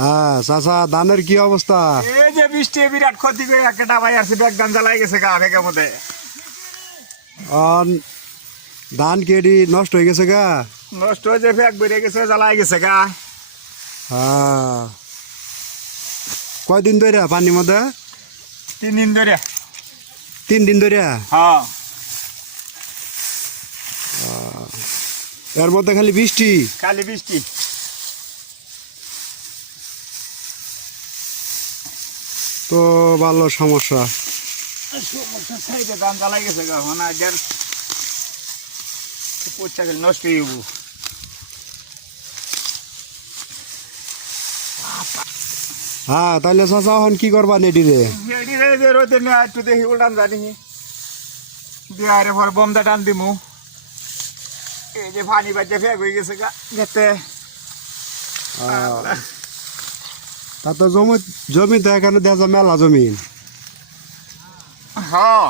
হ্যাঁ চাচা ধানের কি অবস্থা? এই যে বৃষ্টি বিরাট ক্ষতি করে একটা ভাই আছে ব্যাগ গান জ্বালাই গেছে গা ভেঙে মধ্যে। ধান কেডি নষ্ট হয়ে গেছে গা? নষ্ট হয়েছে ব্যাগ বেরিয়ে গেছে জ্বালাই গেছে গা। হ্যাঁ কয়দিন ধরে পানির মধ্যে? 3 দিন ধরে। 3 দিন ধরে? হ্যাঁ এর মধ্যে খালি বৃষ্টি? খালি বৃষ্টি। তো ভালো সমস্যা। সমস্যা সাইডে ধান জ্বালাই গেছে গা মানে আজের পয়সা গেলে নষ্ট হয়ে যাবো। হ্যাঁ তাহলে চাচা এখন কি করবা নেডিরে? রোদে নিয়ে একটু দেখি উল্টান জানি বিহারে পর বমদা টান দিমু। এই যে পানি বাজে ফেক হয়ে গেছে গা গেতে। তা তো জমিতে এখানে দেখা যায় মেলা জমিন। হ্যাঁ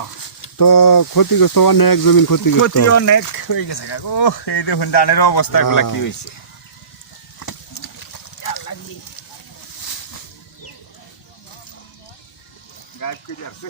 তো ক্ষতিগ্রস্ত অনেক জমিন ক্ষতিগ্রস্ত। ক্ষতি অনেক হয়ে গেছে গা। ও এই দেখুন ধানের অবস্থা গুলা কি হয়েছে। গাছ কি যাচ্ছে